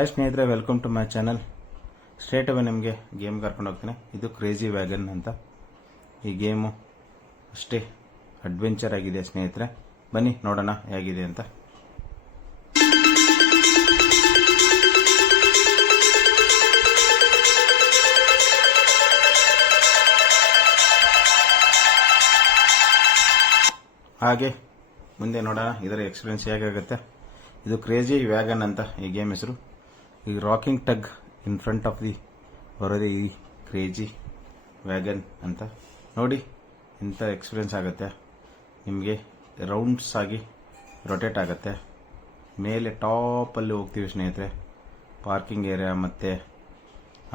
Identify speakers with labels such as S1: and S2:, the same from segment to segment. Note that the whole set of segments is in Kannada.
S1: ಹಾಯ್ ಸ್ನೇಹಿತರೆ welcome to my channel straight away ನಿಮಗೆ ಗೇಮ್ ಕರ್ಕೊಂಡು ಹೋಗ್ತೀನಿ. ಇದು ಕ್ರೇಜಿ ವ್ಯಾಗನ್ ಅಂತ. ಈ ಗೇಮು ಅಷ್ಟೇ ಅಡ್ವೆಂಚರ್ ಆಗಿದೆ ಸ್ನೇಹಿತರೆ. ಬನ್ನಿ, ನೋಡೋಣ ಹೇಗಿದೆ ಅಂತ. ಹಾಗೆ ಮುಂದೆ ನೋಡೋಣ, ಇದರ ಎಕ್ಸ್ಪೀರಿಯನ್ಸ್ ಹೇಗಾಗುತ್ತೆ. ಇದು ಕ್ರೇಜಿ ವ್ಯಾಗನ್ ಅಂತ ಈ ಗೇಮ್ ಹೆಸರು. ಈ rocking tug in front of the ಬರೋದೆ ಈ ಕ್ರೇಜಿ ವ್ಯಾಗನ್ ಅಂತ. ನೋಡಿ, ಇಂಥ ಎಕ್ಸ್ಪೀರಿಯನ್ಸ್ ಆಗುತ್ತೆ. ನಿಮಗೆ ರೌಂಡ್ಸ್ ಆಗಿ ರೊಟೇಟ್ ಆಗುತ್ತೆ. ಮೇಲೆ ಟಾಪಲ್ಲಿ ಹೋಗ್ತೀವಿ ಸ್ನೇಹಿತರೆ. ಪಾರ್ಕಿಂಗ್ ಏರಿಯಾ ಮತ್ತು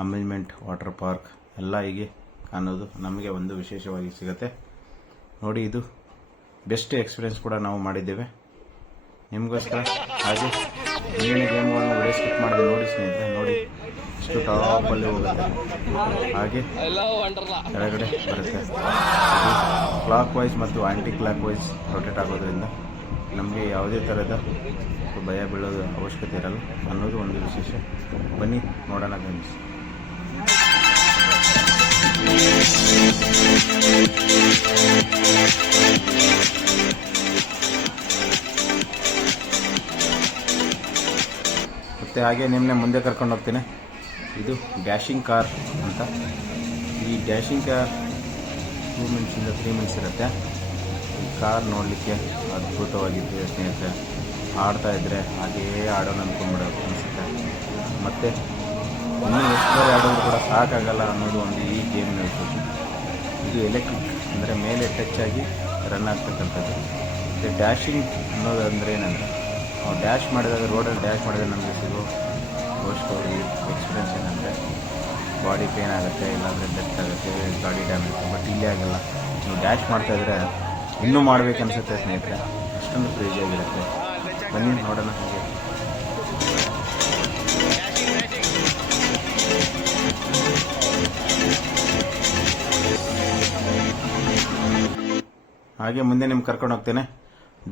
S1: ಅಮ್ಯೂಸ್ಮೆಂಟ್ ವಾಟರ್ ಪಾರ್ಕ್ ಎಲ್ಲ ಹೀಗೆ ಕಾಣೋದು ನಮಗೆ ಒಂದು ವಿಶೇಷವಾಗಿ ಸಿಗುತ್ತೆ. ನೋಡಿ, ಇದು ಬೆಸ್ಟ್ ಎಕ್ಸ್ಪೀರಿಯನ್ಸ್ ಕೂಡ ನಾವು ಮಾಡಿದ್ದೇವೆ. ನಿಮಗೋಸ್ಕರ ಹಾಗೆ ಹಿಂದಿನ ಗೇಮ್ ವಿಡಿಯೋ ಸ್ಕಿಪ್ ಮಾಡಿದೆ ನೋಡಿ ಸ್ನೇಹಿತರೆ, ನೋಡಿ ಇಷ್ಟು ಟಾಪಲ್ಲಿ ಹೋಗುತ್ತೆ. ಹಾಗೆ ಕೆಳಗಡೆ ಬರುತ್ತೆ. ಕ್ಲಾಕ್ ವೈಸ್ ಮತ್ತು ಆಂಟಿ ಕ್ಲಾಕ್ ವೈಸ್ ರೊಟೇಟ್ ಆಗೋದ್ರಿಂದ ನಮಗೆ ಯಾವುದೇ ಥರದ ಭಯ ಬೀಳೋದು ಅವಶ್ಯಕತೆ ಇರಲ್ಲ. ಅನ್ನೋದು ಒಂದು ವಿಶೇಷ. ಬನ್ನಿ, ನೋಡೋಣ ಗೇಮ್ಸ್ ಮತ್ತು ಹಾಗೆ ನಿಮ್ಮನ್ನೇ ಮುಂದೆ ಕರ್ಕೊಂಡು ಹೋಗ್ತೀನಿ. ಇದು ಡ್ಯಾಶಿಂಗ್ ಕಾರ್ ಅಂತ. ಈ ಡ್ಯಾಶಿಂಗ್ ಕಾರ್ ಟೂ ಮಿನಿಟ್ಸಿಂದ ತ್ರೀ ಮಿನಿಟ್ಸ್ ಇರುತ್ತೆ. ಈ ಕಾರ್ ನೋಡಲಿಕ್ಕೆ ಅದ್ಭುತವಾಗಿದೆ ಸ್ನೇಹಿತರೆ. ಆಡ್ತಾ ಇದ್ದರೆ ಹಾಗೇ ಆಡೋಣ ಅಂದ್ಕೊಂಡ್ಬಿಡೋದು ಅನಿಸುತ್ತೆ. ಮತ್ತು ಇನ್ನೂ ಎಷ್ಟು ಆಡೋದು ಕೂಡ ಸಾಕಾಗಲ್ಲ ಅನ್ನೋದು ಒಂದು ಈ ಗೇಮ್ ಹೇಳ್ಬೋದು ಇದು ಎಲೆಕ್ಟ್ರಿಕ್ ಅಂದರೆ ಮೇಲೆ ಟಚ್ ಆಗಿ ರನ್ ಆಗ್ತಕ್ಕಂಥದ್ದು. ಮತ್ತು ಡ್ಯಾಶಿಂಗ್ ಅನ್ನೋದು ಅಂದರೆ ಏನಂದರೆ ಡ್ಯಾಶ್ ಮಾಡಿದಾಗ ರೋಡಲ್ಲಿ ಡ್ಯಾಶ್ ಮಾಡಿದಾಗ ನಮಗೆ ಸಿಗೋ ಗೋಸ್ಟೋರಿ ಎಕ್ಸ್ಪೀರಿಯನ್ಸ್ ಏನಂದರೆ ಬಾಡಿ ಪೇನ್ ಆಗುತ್ತೆ, ಇಲ್ಲಾಂದರೆ ಡೆತ್ ಆಗುತ್ತೆ ಗಾಡಿ ಡ್ಯಾಮೇಜ್ ಬಟ್ ಇಲ್ಲಿ ಆಗಲ್ಲ. ನೀವು ಡ್ಯಾಶ್ ಮಾಡ್ತಾಯಿದ್ರೆ ಇನ್ನೂ ಇನ್ನೂ ಮಾಡ್ಬೇಕನ್ಸುತ್ತೆ ಸ್ನೇಹಿತರೆ. ಅಷ್ಟೊಂದು ಕ್ರೇಜಿ ಆಗಿರುತ್ತೆ. ಬನ್ನಿ, ನೋಡೋಣ ಹಾಗೆ. ಹಾಗೆ ಮುಂದೆ ನಿಮ್ಗೆ ಕರ್ಕೊಂಡು ಹೋಗ್ತೇನೆ.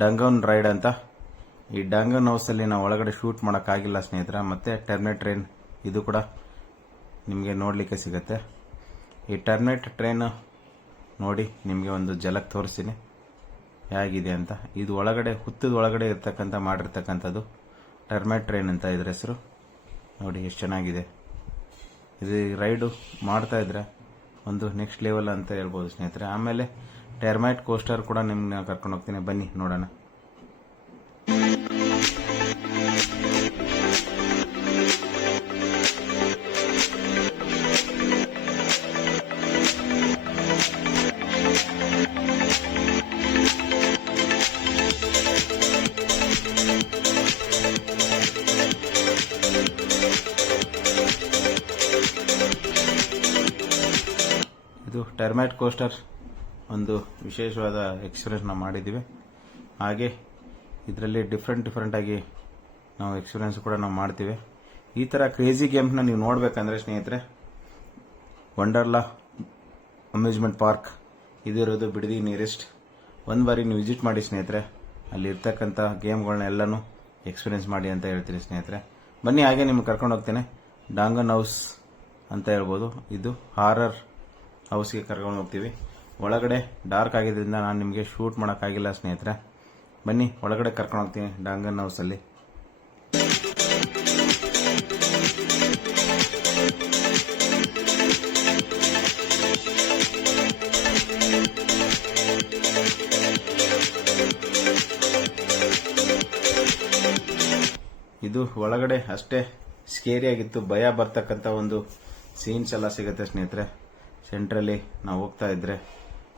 S1: ಡಂಗೌನ್ ರೈಡ್ ಅಂತ. ಈ ಡಂಗನ್ ಹೌಸಲ್ಲಿ ನಾವು ಒಳಗಡೆ ಶೂಟ್ ಮಾಡೋಕ್ಕಾಗಿಲ್ಲ ಸ್ನೇಹಿತರ, ಮತ್ತೆ ಟರ್ನೆಟ್ ಟ್ರೈನ್ ಇದು ಕೂಡ ನಿಮಗೆ ನೋಡಲಿಕ್ಕೆ ಸಿಗುತ್ತೆ. ಈ ಟರ್ನೆಟ್ ಟ್ರೈನ್ ನೋಡಿ, ನಿಮಗೆ ಒಂದು ಜಲಕ್ ತೋರಿಸ್ತೀನಿ. ಹೇಗಿದೆ ಅಂತ. ಇದು ಒಳಗಡೆ, ಹುತ್ತದ ಒಳಗಡೆ ಇರ್ತಕ್ಕಂಥ, ಮಾಡಿರ್ತಕ್ಕಂಥದ್ದು ಟರ್ಮೆಟ್ ಟ್ರೈನ್ ಅಂತ ಇದ್ರ ಹೆಸರು. ನೋಡಿ, ಎಷ್ಟು ಚೆನ್ನಾಗಿದೆ. ಇದು ರೈಡು ಮಾಡ್ತಾ ಇದ್ರೆ ಒಂದು ನೆಕ್ಸ್ಟ್ ಲೆವೆಲ್ ಅಂತ ಹೇಳ್ಬೋದು ಸ್ನೇಹಿತರೆ. ಆಮೇಲೆ ಟರ್ಮೈಟ್ ಕೋಸ್ಟರ್ ಕೂಡ ನಿಮ್ಮನ್ನ ಕರ್ಕೊಂಡು ಹೋಗ್ತೀನಿ ಬನ್ನಿ, ನೋಡೋಣ. ಟರ್ಮೈಟ್ ಕೋಸ್ಟರ್ ಒಂದು ವಿಶೇಷವಾದ ಎಕ್ಸ್ಪೀರಿಯನ್ಸ್ ನಾವು ಮಾಡಿದ್ದೀವಿ. ಹಾಗೆ ಇದರಲ್ಲಿ ಡಿಫ್ರೆಂಟ್ ಡಿಫ್ರೆಂಟಾಗಿ ನಾವು ಎಕ್ಸ್ಪೀರಿಯನ್ಸ್ ಕೂಡ ನಾವು ಮಾಡ್ತೀವಿ. ಈ ಥರ ಕ್ರೇಜಿ ಗೇಮ್ಸ್ನ ನೀವು ನೋಡಬೇಕಂದ್ರೆ ಸ್ನೇಹಿತರೆ, ವಂಡರ್ಲಾ ಅಮ್ಯೂಸ್ಮೆಂಟ್ ಪಾರ್ಕ್ ಇದಿರೋದು ಬಿಡದಿ ನಿಯರೆಸ್ಟ್ ಒಂದು ಬಾರಿ ನೀವು ವಿಸಿಟ್ ಮಾಡಿ ಸ್ನೇಹಿತರೆ, ಅಲ್ಲಿ ಇರ್ತಕ್ಕಂಥ ಗೇಮ್ಗಳನ್ನ ಎಲ್ಲನೂ ಎಕ್ಸ್ಪೀರಿಯನ್ಸ್ ಮಾಡಿ ಅಂತ ಹೇಳ್ತೀನಿ ಸ್ನೇಹಿತರೆ. ಬನ್ನಿ, ಹಾಗೆ ನಿಮ್ಗೆ ಕರ್ಕೊಂಡು ಹೋಗ್ತೇನೆ. ಡಾಂಗನ್ ಹೌಸ್ ಅಂತ ಹೇಳ್ಬೋದು. ಇದು ಹಾರರ್ ಹೌಸ್ಗೆ ಕರ್ಕೊಂಡು ಹೋಗ್ತೀವಿ. ಒಳಗಡೆ ಡಾರ್ಕ್ ಆಗಿದ್ದರಿಂದ ನಾನು ನಿಮಗೆ ಶೂಟ್ ಮಾಡೋಕ್ಕಾಗಿಲ್ಲ ಸ್ನೇಹಿತರೆ. ಬನ್ನಿ, ಒಳಗಡೆ ಕರ್ಕೊಂಡು ಹೋಗ್ತೀನಿ ಡಾಂಗನ್ ಹೌಸಲ್ಲಿ ಇದು ಒಳಗಡೆ ಅಷ್ಟೇ ಸ್ಕೇರಿಯಾಗಿತ್ತು ಭಯ ಬರ್ತಕ್ಕಂಥ ಒಂದು ಸೀನ್ಸ್ ಎಲ್ಲ ಸಿಗುತ್ತೆ ಸ್ನೇಹಿತರೆ. ಸೆಂಟ್ರಲ್ಲಿ ನಾವು ಹೋಗ್ತಾ ಇದ್ರೆ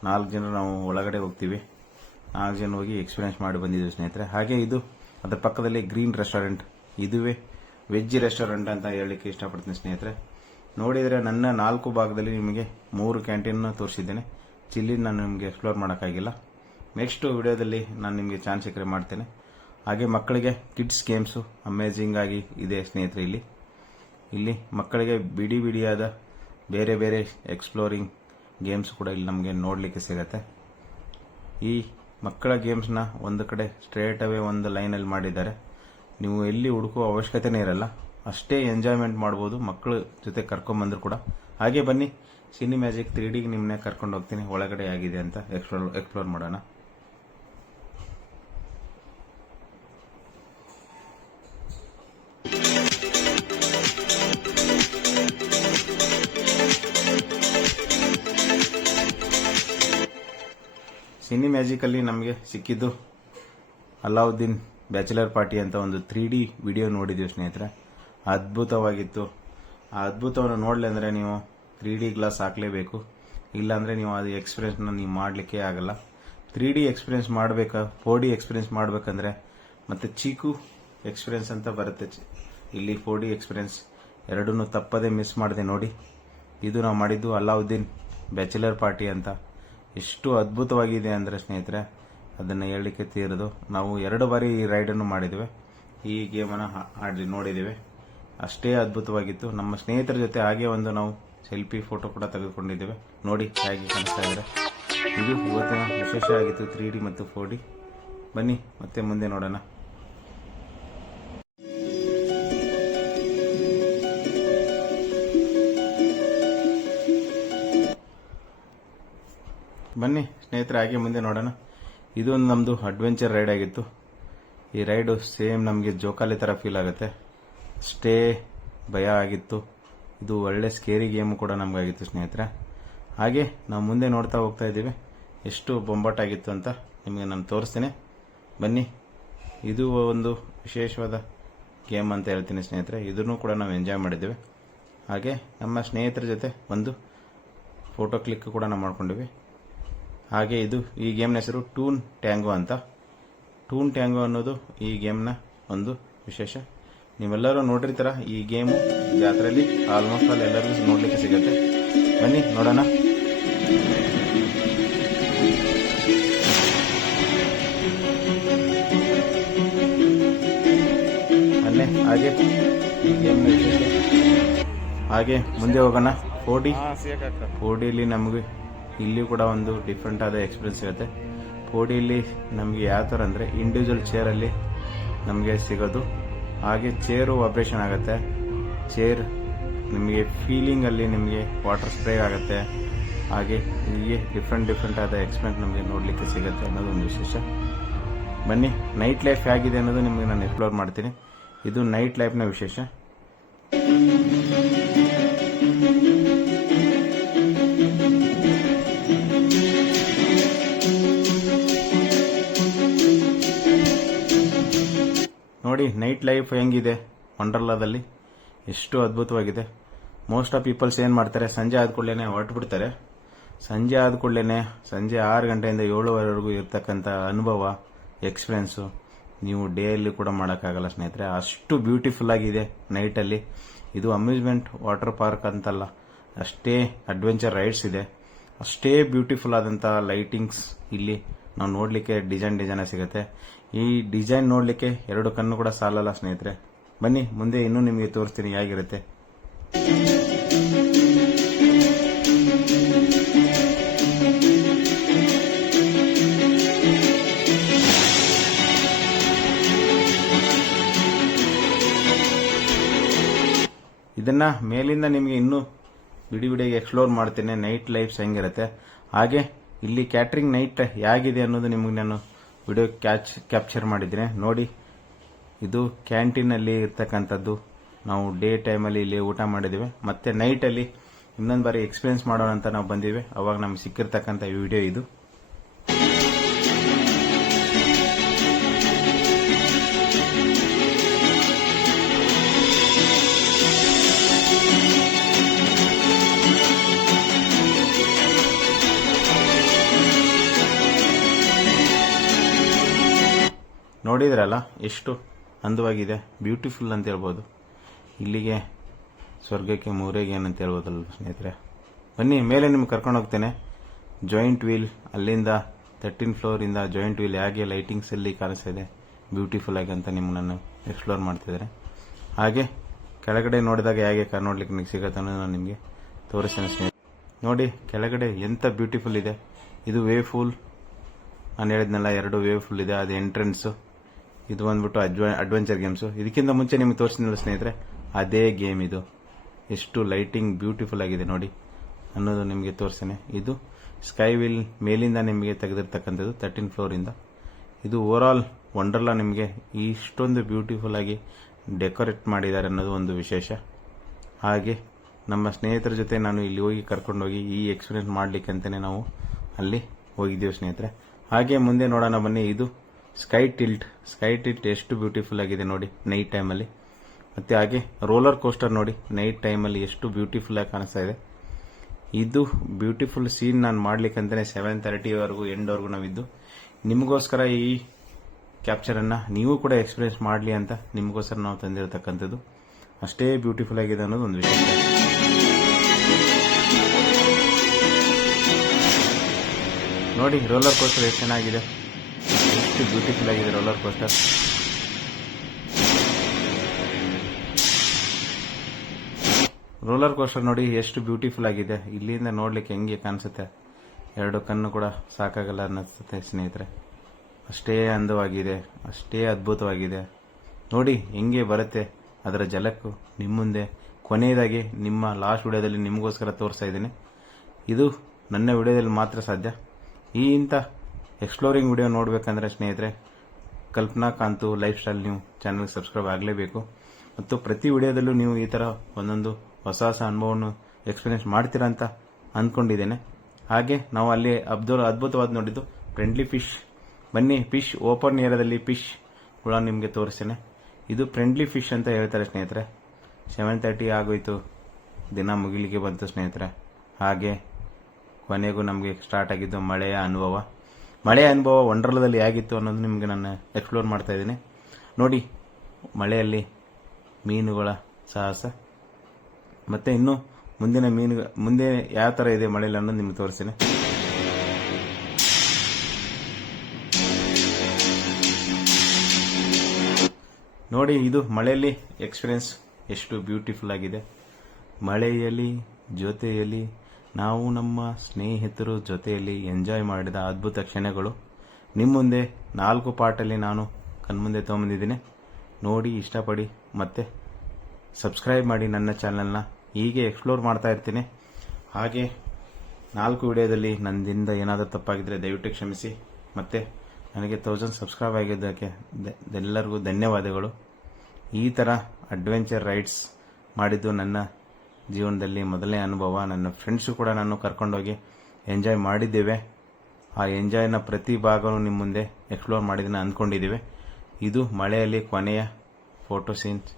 S1: ನಾಲ್ಕು ಜನ ನಾವು ಒಳಗಡೆ ಹೋಗ್ತೀವಿ. ನಾಲ್ಕು ಜನ ಹೋಗಿ ಎಕ್ಸ್ಪೀರಿಯನ್ಸ್ ಮಾಡಿ ಬಂದಿದ್ದೀವಿ ಸ್ನೇಹಿತರೆ. ಹಾಗೆ ಇದು ಅದರ ಪಕ್ಕದಲ್ಲಿ ಗ್ರೀನ್ ರೆಸ್ಟೋರೆಂಟ್ ಇದುವೇ ವೆಜ್ ರೆಸ್ಟೋರೆಂಟ್ ಅಂತ ಹೇಳಲಿಕ್ಕೆ ಇಷ್ಟಪಡ್ತೀನಿ ಸ್ನೇಹಿತರೆ. ನೋಡಿದರೆ ನನ್ನ ನಾಲ್ಕು ಭಾಗದಲ್ಲಿ ನಿಮಗೆ ಮೂರು ಕ್ಯಾಂಟೀನ್ ತೋರಿಸಿದ್ದೇನೆ. ಚಿಲ್ಲಿ ನಾನು ನಿಮಗೆ ಎಕ್ಸ್ಪ್ಲೋರ್ ಮಾಡೋಕ್ಕಾಗಿಲ್ಲ. ನೆಕ್ಸ್ಟ್ ವಿಡಿಯೋದಲ್ಲಿ ನಾನು ನಿಮಗೆ ಚಾನ್ಸ್ ಸಿಕ್ಕರೆ ಮಾಡ್ತೇನೆ. ಹಾಗೆ ಮಕ್ಕಳಿಗೆ ಕಿಡ್ಸ್ ಗೇಮ್ಸು ಅಮೇಝಿಂಗ್ ಆಗಿ ಇದೆ ಸ್ನೇಹಿತರೆ ಇಲ್ಲಿ. ಇಲ್ಲಿ ಮಕ್ಕಳಿಗೆ ಬಿಡಿ ಬಿಡಿಯಾದ ಬೇರೆ ಬೇರೆ ಎಕ್ಸ್ಪ್ಲೋರಿಂಗ್ ಗೇಮ್ಸ್ ಕೂಡ ಇಲ್ಲಿ ನಮಗೆ ನೋಡಲಿಕ್ಕೆ ಸಿಗತ್ತೆ. ಈ ಮಕ್ಕಳ ಗೇಮ್ಸ್ನ ಒಂದು ಕಡೆ ಸ್ಟ್ರೇಟ್ ಅವೇ ಒಂದು ಲೈನಲ್ಲಿ ಮಾಡಿದ್ದಾರೆ. ನೀವು ಎಲ್ಲಿ ಹುಡುಕುವ ಅವಶ್ಯಕತೆನೇ ಇರಲ್ಲ. ಅಷ್ಟೇ ಎಂಜಾಯ್ಮೆಂಟ್ ಮಾಡ್ಬೋದು ಮಕ್ಕಳ ಜೊತೆ ಕರ್ಕೊಂಬಂದ್ರು ಕೂಡ. ಹಾಗೆ ಬನ್ನಿ ಸಿನಿ ಮ್ಯಾಜಿಕ್ ತ್ರೀ ಡಿಗೆ ನಿಮ್ಮನ್ನೇ ಕರ್ಕೊಂಡು ಹೋಗ್ತೀನಿ. ಒಳಗಡೆ ಆಗಿದೆ ಅಂತ ಎಕ್ಸ್ಪ್ಲೋರ್ ಎಕ್ಸ್ಪ್ಲೋರ್ ಮಾಡೋಣ. ಸಿನಿ ಮ್ಯಾಜಿಕಲ್ಲಿ ನಮಗೆ ಸಿಕ್ಕಿದ್ದು ಅಲ್ಲಾವುದ್ದೀನ್ ಬ್ಯಾಚುಲರ್ ಪಾರ್ಟಿ ಅಂತ ಒಂದು ತ್ರೀ ಡಿ ವಿಡಿಯೋ ನೋಡಿದ್ದೀವಿ ಸ್ನೇಹಿತರೆ. ಅದ್ಭುತವಾಗಿತ್ತು. ಆ ಅದ್ಭುತವನ್ನು ನೋಡಲಿ ಅಂದರೆ ನೀವು ತ್ರೀ ಡಿ ಗ್ಲಾಸ್ ಹಾಕಲೇಬೇಕು. ಇಲ್ಲಾಂದರೆ ನೀವು ಅದು ಎಕ್ಸ್ಪೀರಿಯನ್ಸ್ನ ನೀವು ಮಾಡಲಿಕ್ಕೆ ಆಗಲ್ಲ. ತ್ರೀ ಡಿ ಎಕ್ಸ್ಪೀರಿಯನ್ಸ್ ಮಾಡಬೇಕಾ ಫೋರ್ ಡಿ ಎಕ್ಸ್ಪೀರಿಯನ್ಸ್ ಮಾಡಬೇಕಂದ್ರೆ ಮತ್ತು ಚೀಕು ಎಕ್ಸ್ಪೀರಿಯನ್ಸ್ ಅಂತ ಬರುತ್ತೆ ಇಲ್ಲಿ ಫೋರ್ ಡಿ ಎಕ್ಸ್ಪೀರಿಯನ್ಸ್ ಎರಡನ್ನೂ ತಪ್ಪದೇ ಮಿಸ್ ಮಾಡಿದೆ ನೋಡಿ. ಇದು ನಾವು ಮಾಡಿದ್ದು ಅಲ್ಲಾವುದ್ದೀನ್ ಬ್ಯಾಚುಲರ್ ಪಾರ್ಟಿ ಅಂತ. ಎಷ್ಟು ಅದ್ಭುತವಾಗಿದೆ ಅಂದರೆ ಸ್ನೇಹಿತರೆ, ಅದನ್ನು ಹೇಳಲಿಕ್ಕೆ ತೀರದು. ನಾವು ಎರಡು ಬಾರಿ ಈ ರೈಡನ್ನು ಮಾಡಿದ್ದೇವೆ ಈ ಗೇಮನ್ನು ಆಡಿ ನೋಡಿದ್ದೇವೆ ಅಷ್ಟೇ ಅದ್ಭುತವಾಗಿತ್ತು. ನಮ್ಮ ಸ್ನೇಹಿತರ ಜೊತೆ ಹಾಗೆ ಒಂದು ನಾವು ಸೆಲ್ಫಿ ಫೋಟೋ ಕೂಡ ತೆಗೆದುಕೊಂಡಿದ್ದೇವೆ ನೋಡಿ ಹೇಗೆ ಕಾಣಿಸ್ತಾ ಇದ್ದಾರೆ ಇದು ಇವತ್ತಿನ ವಿಶೇಷ ಆಗಿತ್ತು ತ್ರೀ ಡಿ ಮತ್ತು ಫೋರ್ ಡಿ ಬನ್ನಿ ಮತ್ತೆ ಮುಂದೆ ನೋಡೋಣ. ಬನ್ನಿ ಸ್ನೇಹಿತರೆ, ಹಾಗೆ ಮುಂದೆ ನೋಡೋಣ. ಇದೊಂದು ನಮ್ಮದು ಅಡ್ವೆಂಚರ್ ರೈಡ್ ಆಗಿತ್ತು. ಈ ರೈಡು ಸೇಮ್ ನಮಗೆ ಜೋಕಾಲಿ ಥರ ಫೀಲ್ ಆಗುತ್ತೆ. ಸ್ಟೇ ಭಯ ಆಗಿತ್ತು. ಇದು ಒಳ್ಳೆ ಸ್ಕೇರಿ ಗೇಮ್ ಕೂಡ ನಮಗಾಗಿತ್ತು ಸ್ನೇಹಿತರೆ. ಹಾಗೆ ನಾವು ಮುಂದೆ ನೋಡ್ತಾ ಹೋಗ್ತಾ ಇದ್ದೀವಿ. ಎಷ್ಟು ಬೊಂಬಾಟಾಗಿತ್ತು ಅಂತ ನಿಮಗೆ ನಾನು ತೋರಿಸ್ತೇನೆ. ಬನ್ನಿ. ಇದು ಒಂದು ವಿಶೇಷವಾದ ಗೇಮ್ ಅಂತ ಹೇಳ್ತೀನಿ ಸ್ನೇಹಿತರೆ. ಇದನ್ನು ಕೂಡ ನಾವು ಎಂಜಾಯ್ ಮಾಡಿದ್ದೇವೆ. ಹಾಗೆ ನಮ್ಮ ಸ್ನೇಹಿತರ ಜೊತೆ ಒಂದು ಫೋಟೋ ಕ್ಲಿಕ್ ಕೂಡ ನಾವು ಮಾಡ್ಕೊಂಡಿವಿ. ಹಾಗೆ ಇದು ಈ ಗೇಮ್ನ ಹೆಸರು ಟೂನ್ ಟ್ಯಾಂಗೋ ಅಂತ. ಟೂನ್ ಟ್ಯಾಂಗೋ ಅನ್ನೋದು ಈ ಗೇಮ್ನ ಒಂದು ವಿಶೇಷ. ನೀವೆಲ್ಲರೂ ನೋಡಿರ್ತೀರ ಈ ಗೇಮ್ ಜಾತ್ರೆಯಲ್ಲಿ ಆಲ್ಮೋಸ್ಟ್ ಆಲ್ ಎಲ್ಲರಿಗೂ ನೋಡಲಿಕ್ಕೆ ಸಿಗುತ್ತೆ. ಬನ್ನಿ ನೋಡೋಣ. ಅಲ್ಲೇ ಹಾಗೆ ಈ ಗೇಮ್ನ ವಿಶೇಷ. ಹಾಗೆ ಮುಂದೆ ಹೋಗೋಣ. ಫೋರ್ಡಿ ಫೋರ್ಡಿಲಿ ನಮಗೆ ಇಲ್ಲಿ ಕೂಡ ಒಂದು ಡಿಫ್ರೆಂಟ್ ಆದ ಎಕ್ಸ್ಪೀರಿಯನ್ಸ್ ಇರುತ್ತೆ. ಪೋಡಿಯಲ್ಲಿ ನಮಗೆ ಯಾವ ಥರ ಅಂದರೆ ಇಂಡಿವಿಜುವಲ್ ಚೇರಲ್ಲಿ ನಮಗೆ ಸಿಗೋದು. ಹಾಗೆ ಚೇರು ಆಪ್ರೇಷನ್ ಆಗುತ್ತೆ. ಚೇರ್ ನಿಮಗೆ ಫೀಲಿಂಗಲ್ಲಿ ನಿಮಗೆ ವಾಟರ್ ಸ್ಪ್ರೇ ಆಗುತ್ತೆ. ಹಾಗೆ ಹೀಗೆ ಡಿಫ್ರೆಂಟ್ ಡಿಫ್ರೆಂಟ್ ಆದ ಎಕ್ಸ್ಪೀರಿಯನ್ಸ್ ನಮಗೆ ನೋಡಲಿಕ್ಕೆ ಸಿಗುತ್ತೆ ಅನ್ನೋದು ಒಂದು ವಿಶೇಷ. ಬನ್ನಿ ನೈಟ್ ಲೈಫ್ ಹೇಗಿದೆ ಅನ್ನೋದು ನಿಮಗೆ ನಾನು ಎಕ್ಸ್ಪ್ಲೋರ್ ಮಾಡ್ತೀನಿ. ಇದು ನೈಟ್ ಲೈಫ್ನ ವಿಶೇಷ. ನೋಡಿ ನೈಟ್ ಲೈಫ್ ಹೆಂಗಿದೆ ವಂಡರ್ಲಾದಲ್ಲಿ ಎಷ್ಟು ಅದ್ಭುತವಾಗಿದೆ. ಮೋಸ್ಟ್ ಆಫ್ ಪೀಪಲ್ಸ್ ಏನು ಮಾಡ್ತಾರೆ, ಸಂಜೆ ಆದ ಕೂಡಲೇ ಹೊರಟು ಬಿಡ್ತಾರೆ ಸಂಜೆ ಆದ ಕೂಡಲೇ ಸಂಜೆ ಆರು ಗಂಟೆಯಿಂದ ಏಳುವರೆವರೆಗೂ ಇರ್ತಕ್ಕಂಥ ಅನುಭವ ಎಕ್ಸ್ಪೀರಿಯನ್ಸು ನೀವು ಡೇಯಲ್ಲಿ ಕೂಡ ಮಾಡೋಕ್ಕಾಗಲ್ಲ ಸ್ನೇಹಿತರೆ. ಅಷ್ಟು ಬ್ಯೂಟಿಫುಲ್ ಆಗಿದೆ ನೈಟಲ್ಲಿ ಇದು ಅಮ್ಯೂಸ್ಮೆಂಟ್ ವಾಟರ್ ಪಾರ್ಕ್ ಅಂತಲ್ಲ, ಅಷ್ಟೇ ಅಡ್ವೆಂಚರ್ ರೈಡ್ಸ್ ಇದೆ. ಅಷ್ಟೇ ಬ್ಯೂಟಿಫುಲ್ ಆದಂಥ ಲೈಟಿಂಗ್ಸ್ ಇಲ್ಲಿ ನಾವು ನೋಡಲಿಕ್ಕೆ ಡಿಸೈನ್ ಡಿಸೈನ್ ಸಿಗುತ್ತೆ. ಈ ಡಿಸೈನ್ ನೋಡಲಿಕ್ಕೆ ಎರಡು ಕಣ್ಣು ಕೂಡ ಸಾಲಲ್ಲ, ಸ್ನೇಹಿತರೆ. ಬನ್ನಿ, ಮುಂದೆ ಇನ್ನೂ ನಿಮಗೆ ತೋರಿಸ್ತೀನಿ ಹೇಗಿರುತ್ತೆ. ಇದನ್ನ ಮೇಲಿಂದ ನಿಮಗೆ ಇನ್ನೂ ಬಿಡಿ ಬಿಡಿಯಾಗಿ ಎಕ್ಸ್ಪ್ಲೋರ್ ಮಾಡ್ತೇನೆ. ನೈಟ್ ಲೈಫ್ಸ್ ಹೆಂಗಿರುತ್ತೆ? ಹಾಗೆ, ಇಲ್ಲಿ ಕ್ಯಾಟ್ರಿಂಗ್ ನೈಟ್ ಹೇಗಿದೆ ಅನ್ನೋದು ನಿಮಗೆ ನಾನು ವಿಡಿಯೋ ಕ್ಯಾಚ್, ಕ್ಯಾಪ್ಚರ್ ಮಾಡಿದ್ರೆ ನೋಡಿ. ಇದು ಕ್ಯಾಂಟೀನಲ್ಲಿ ಇರ್ತಕ್ಕಂಥದ್ದು. ನಾವು ಡೇ ಟೈಮಲ್ಲಿ ಇಲ್ಲಿ ಊಟ ಮಾಡಿದ್ದೇವೆ. ಮತ್ತೆ ನೈಟಲ್ಲಿ ಇನ್ನೊಂದು ಬಾರಿ ಎಕ್ಸ್ಪೀರಿಯನ್ಸ್ ಮಾಡೋಣ ಅಂತ ನಾವು ಬಂದಿವೆ. ಅವಾಗ ನಮ್ಗೆ ಸಿಕ್ಕಿರ್ತಕ್ಕಂಥ ವಿಡಿಯೋ ಇದು. ನೋಡಿದ್ರಲ್ಲ, ಎಷ್ಟು ಅಂದವಾಗಿದೆ. ಬ್ಯೂಟಿಫುಲ್ ಅಂತ ಹೇಳ್ಬೋದು. ಇಲ್ಲಿಗೆ, ಸ್ವರ್ಗಕ್ಕೆ ಮೂರೆಗೆ ಏನಂತ ಹೇಳ್ಬೋದಲ್ಲ ಸ್ನೇಹಿತರೆ. ಬನ್ನಿ, ಮೇಲೆ ನಿಮ್ಗೆ ಕರ್ಕೊಂಡು ಹೋಗ್ತೇನೆ. ಜಾಯಿಂಟ್ ವೀಲ್ ಅಲ್ಲಿಂದ ತರ್ಟೀನ್ ಫ್ಲೋರಿಂದ ಜಾಯಿಂಟ್ ವೀಲ್ ಹೇಗೆ ಲೈಟಿಂಗ್ಸ್ ಅಲ್ಲಿ ಕಾಣಿಸ್ತಾ ಇದೆ. ಬ್ಯೂಟಿಫುಲ್ ಆಗಿ ಅಂತ ನಿಮ್ಗೆ ನಾನು ಎಕ್ಸ್ಪ್ಲೋರ್ ಮಾಡ್ತಿದ್ದಾರೆ ಹಾಗೆ, ಕೆಳಗಡೆ ನೋಡಿದಾಗ ಹೇಗೆ ಕಾರ್ ನೋಡ್ಲಿಕ್ಕೆ ನಿಮಗೆ ಸಿಗುತ್ತೆ ಅನ್ನೋದು ನಾನು ನಿಮಗೆ ತೋರಿಸ್ತೇನೆ ಸ್ನೇಹಿತರೆ. ನೋಡಿ, ಕೆಳಗಡೆ ಎಂತ ಬ್ಯೂಟಿಫುಲ್ ಇದೆ. ಇದು ವೇ ಫುಲ್ ನಾನು ಹೇಳಿದ್ನಲ್ಲ, ಎರಡು ವೇವ್ ಫುಲ್ ಇದೆ. ಅದು ಎಂಟ್ರೆನ್ಸು ಇದು ಬಂದ್ಬಿಟ್ಟು ಅಡ್ವ ಅಡ್ವೆಂಚರ್ ಗೇಮ್ಸು ಇದಕ್ಕಿಂತ ಮುಂಚೆ ನಿಮಗೆ ತೋರಿಸಿದ್ನಲ್ಲ ಸ್ನೇಹಿತರೆ, ಅದೇ ಗೇಮ್ ಇದು. ಎಷ್ಟು ಲೈಟಿಂಗ್ ಬ್ಯೂಟಿಫುಲ್ ಆಗಿದೆ ನೋಡಿ. ಅನ್ನೋದು ನಿಮಗೆ ತೋರಿಸ್ತೇನೆ. ಇದು ಸ್ಕೈ ವಿಲ್ ಮೇಲಿಂದ ನಿಮಗೆ ತೆಗೆದಿರ್ತಕ್ಕಂಥದ್ದು ತರ್ಟೀನ್ ಫ್ಲೋರಿಂದ ಇದು. ಓವರ್ ಆಲ್ ವಂಡರ್ಲಾ ನಿಮಗೆ ಇಷ್ಟೊಂದು ಬ್ಯೂಟಿಫುಲ್ ಆಗಿ ಡೆಕೋರೇಟ್ ಮಾಡಿದ್ದಾರೆ ಅನ್ನೋದು ಒಂದು ವಿಶೇಷ. ಹಾಗೆ ನಮ್ಮ ಸ್ನೇಹಿತರ ಜೊತೆ ನಾನು ಇಲ್ಲಿ ಹೋಗಿ ಕರ್ಕೊಂಡೋಗಿ ಈ ಎಕ್ಸ್ಪೀರಿಯನ್ಸ್ ಮಾಡಲಿಕ್ಕೆ ಅಂತಲೇ ನಾವು ಅಲ್ಲಿ ಹೋಗಿದ್ದೀವಿ ಸ್ನೇಹಿತರೆ. ಹಾಗೆ ಮುಂದೆ ನೋಡೋಣ ಬನ್ನಿ. ಇದು ಸ್ಕೈ ಟಿಲ್ಟ್ ಸ್ಕೈ ಟಿಲ್ಟ್ ಎಷ್ಟು ಬ್ಯೂಟಿಫುಲ್ ಆಗಿದೆ ನೋಡಿ ನೈಟ್ ಟೈಮಲ್ಲಿ ಮತ್ತೆ ಹಾಗೆ ರೋಲರ್ ಕೋಸ್ಟರ್ ನೋಡಿ ನೈಟ್ ಟೈಮಲ್ಲಿ ಎಷ್ಟು ಬ್ಯೂಟಿಫುಲ್ ಆಗಿ ಕಾಣಿಸ್ತಾ ಇದೆ. ಇದು ಬ್ಯೂಟಿಫುಲ್ ಸೀನ್ ನಾನು ಮಾಡ್ಲಿಕ್ಕೆ ಅಂತಾನೆ ಸೆವೆನ್ ತರ್ಟಿವರೆಗೂ ಎಂಡ್ವರೆಗೂ ನಾವಿದ್ದು. ನಿಮಗೋಸ್ಕರ ಈ ಕ್ಯಾಪ್ಚರ್ ಅನ್ನ ನೀವು ಕೂಡ ಎಕ್ಸ್ಪೀರಿಯನ್ಸ್ ಮಾಡಲಿ ಅಂತ ನಿಮಗೋಸ್ಕರ ನಾವು ತಂದಿರತಕ್ಕಂಥದ್ದು. ಅಷ್ಟೇ ಬ್ಯೂಟಿಫುಲ್ ಆಗಿದೆ ಅನ್ನೋದು ಒಂದು ವಿಷಯ ನೋಡಿ ರೋಲರ್ ಕೋಸ್ಟರ್ ಎಷ್ಟು ಚೆನ್ನಾಗಿದೆ. ಎಷ್ಟು ಬ್ಯೂಟಿಫುಲ್ ಆಗಿದೆ ರೋಲರ್ ಕೋಸ್ಟರ್ ರೋಲರ್ ಕೋಸ್ಟರ್ ನೋಡಿ ಎಷ್ಟು ಬ್ಯೂಟಿಫುಲ್ ಆಗಿದೆ. ಇಲ್ಲಿಂದ ನೋಡ್ಲಿಕ್ಕೆ ಹೆಂಗೆ ಕಾಣಿಸುತ್ತೆ. ಎರಡು ಕಣ್ಣು ಕೂಡ ಸಾಕಾಗಲ್ಲ ಅನ್ನಿಸುತ್ತೆ ಸ್ನೇಹಿತರೆ. ಅಷ್ಟೇ ಅಂದವಾಗಿದೆ. ಅಷ್ಟೇ ಅದ್ಭುತವಾಗಿದೆ. ನೋಡಿ ಹೆಂಗೆ ಬರುತ್ತೆ ಅದರ ಜಲಕ್ಕು ನಿಮ್ಮ ಮುಂದೆ ಕೊನೆಯದಾಗಿ ನಿಮ್ಮ ಲಾಸ್ಟ್ ವಿಡಿಯೋದಲ್ಲಿ ನಿಮಗೋಸ್ಕರ ತೋರಿಸ್ತಾ ಇದ್ದೀನಿ. ಇದು ನನ್ನ ವಿಡಿಯೋದಲ್ಲಿ ಮಾತ್ರ ಸಾಧ್ಯ. ಈ ಇಂಥ ಎಕ್ಸ್ಪ್ಲೋರಿಂಗ್ ವಿಡಿಯೋ ನೋಡಬೇಕಂದ್ರೆ ಸ್ನೇಹಿತರೆ, ಕಲ್ಪನಾ ಕಾಂತು ಲೈಫ್ ಸ್ಟೈಲ್ ನೀವು ಚಾನಲ್ಗೆ ಸಬ್ಸ್ಕ್ರೈಬ್ ಆಗಲೇಬೇಕು. ಮತ್ತು ಪ್ರತಿ ವಿಡಿಯೋದಲ್ಲೂ ನೀವು ಈ ಥರ ಒಂದೊಂದು ಹೊಸ ಹೊಸ ಅನುಭವವನ್ನು ಎಕ್ಸ್ಪೀರಿಯನ್ಸ್ ಮಾಡ್ತೀರಾ ಅಂತ ಅಂದ್ಕೊಂಡಿದ್ದೇನೆ ಹಾಗೆ ನಾವು ಅಲ್ಲಿ ಅಬ್ದುಲ್ ಅದ್ಭುತವಾದ ನೋಡಿದ್ದು ಫ್ರೆಂಡ್ಲಿ ಫಿಶ್ ಬನ್ನಿ ಫಿಶ್ ಓಪನ್ ಏರಿಯಾದಲ್ಲಿ ಫಿಶ್ ಕೂಡ ನಿಮಗೆ ತೋರಿಸ್ತೇನೆ. ಇದು ಫ್ರೆಂಡ್ಲಿ ಫಿಶ್ ಅಂತ ಹೇಳ್ತಾರೆ ಸ್ನೇಹಿತರೆ. ಸೆವೆನ್ ತರ್ಟಿ ಆಗೋಯ್ತು, ದಿನ ಮುಗಿಲಿಕ್ಕೆ ಬಂತು ಸ್ನೇಹಿತರೆ. ಹಾಗೆ ಕೊನೆಗೂ ನಮಗೆ ಸ್ಟಾರ್ಟ್ ಆಗಿದ್ದು ಮಳೆಯ ಅನುಭವ. ಮಳೆಯ ಅನುಭವ ವಂಡರ್ಲದಲ್ಲಿ ಹೇಗಿತ್ತು ಅನ್ನೋದು ನಿಮಗೆ ನಾನು ಎಕ್ಸ್ಪ್ಲೋರ್ ಮಾಡ್ತಾ ಇದ್ದೀನಿ. ನೋಡಿ, ಮಳೆಯಲ್ಲಿ ಮೀನುಗಳ ಸಾಹಸ, ಮತ್ತೆ ಇನ್ನು ಮುಂದಿನ ಮೀನು ಮುಂದೆ ಯಾವ ಥರ ಇದೆ ಮಳೆಯಲ್ಲಿ ಅನ್ನೋದು ನಿಮಗೆ ತೋರಿಸ್ತೀನಿ. ನೋಡಿ, ಇದು ಮಳೆಯಲ್ಲಿ ಎಕ್ಸ್ಪೀರಿಯನ್ಸ್ ಎಷ್ಟು ಬ್ಯೂಟಿಫುಲ್ ಆಗಿದೆ. ಮಳೆಯಲ್ಲಿ, ಜೊತೆಯಲ್ಲಿ ನಾವು ನಮ್ಮ ಸ್ನೇಹಿತರು ಜೊತೆಯಲ್ಲಿ ಎಂಜಾಯ್ ಮಾಡಿದ ಅದ್ಭುತ ಕ್ಷಣಗಳು. ನಿಮ್ಮ ಮುಂದೆ ನಾಲ್ಕು ಪಾರ್ಟಲ್ಲಿ ನಾನು ಕಣ್ಮುಂದೆ ತೊಗೊಂಬಂದಿದ್ದೀನಿ ನೋಡಿ, ಇಷ್ಟಪಡಿ ಮತ್ತೆ ಸಬ್ಸ್ಕ್ರೈಬ್ ಮಾಡಿ ನನ್ನ ಚಾನಲ್ನ. ಹೀಗೆ ಎಕ್ಸ್ಪ್ಲೋರ್ ಮಾಡ್ತಾ ಇರ್ತೀನಿ. ಹಾಗೆ ನಾಲ್ಕು ವಿಡಿಯೋದಲ್ಲಿ ನನ್ನಿಂದ ಏನಾದರೂ ತಪ್ಪಾಗಿದ್ದರೆ ದಯವಿಟ್ಟು ಕ್ಷಮಿಸಿ. ಮತ್ತೆ ನನಗೆ ತೌಸಂಡ್ ಸಬ್ಸ್ಕ್ರೈಬ್ ಆಗಿದ್ದಕ್ಕೆ ಎಲ್ಲರಿಗೂ ಧನ್ಯವಾದಗಳು. ಈ ಥರ ಅಡ್ವೆಂಚರ್ ರೈಡ್ಸ್ ಮಾಡಿದ್ದು ನನ್ನ ಜೀವನದಲ್ಲಿ ಮೊದಲನೇ ಅನುಭವ. ನನ್ನ ಫ್ರೆಂಡ್ಸು ಕೂಡ ನಾನು ಕರ್ಕೊಂಡೋಗಿ ಎಂಜಾಯ್ ಮಾಡಿದ್ದೇವೆ. ಆ ಎಂಜಾಯ್ನ ಪ್ರತಿ ಭಾಗವೂ ನಿಮ್ಮ ಮುಂದೆ ಎಕ್ಸ್ಪ್ಲೋರ್ ಮಾಡಿದ್ದೀನಿ ಅಂದ್ಕೊಂಡಿದ್ದೀವಿ ಇದು ಮಳೆಯಲ್ಲಿ ಕೊನೆಯ photo scenes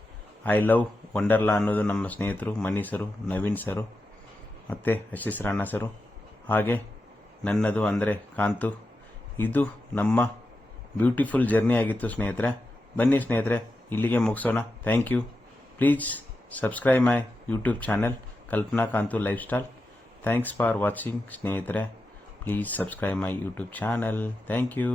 S1: I love Wonderla ಅನ್ನೋದು ನಮ್ಮ ಸ್ನೇಹಿತರು, ಮನಿ ಸರು, ನವೀನ್ ಸರು, ಮತ್ತು ಯಶಸ್ರಣ್ಣ ಸರು. ಹಾಗೆ ನನ್ನದು ಅಂದರೆ ಕಾಂತು. ಇದು ನಮ್ಮ ಬ್ಯೂಟಿಫುಲ್ ಜರ್ನಿ ಆಗಿತ್ತು ಸ್ನೇಹಿತರೆ. ಬನ್ನಿ ಸ್ನೇಹಿತರೆ, ಇಲ್ಲಿಗೆ ಮುಗಿಸೋಣ. Thank you please subscribe my YouTube channel Kalpana Kanthu lifestyle thanks for watching ಸ್ನೇಹಿತರೆ please subscribe my YouTube channel thank you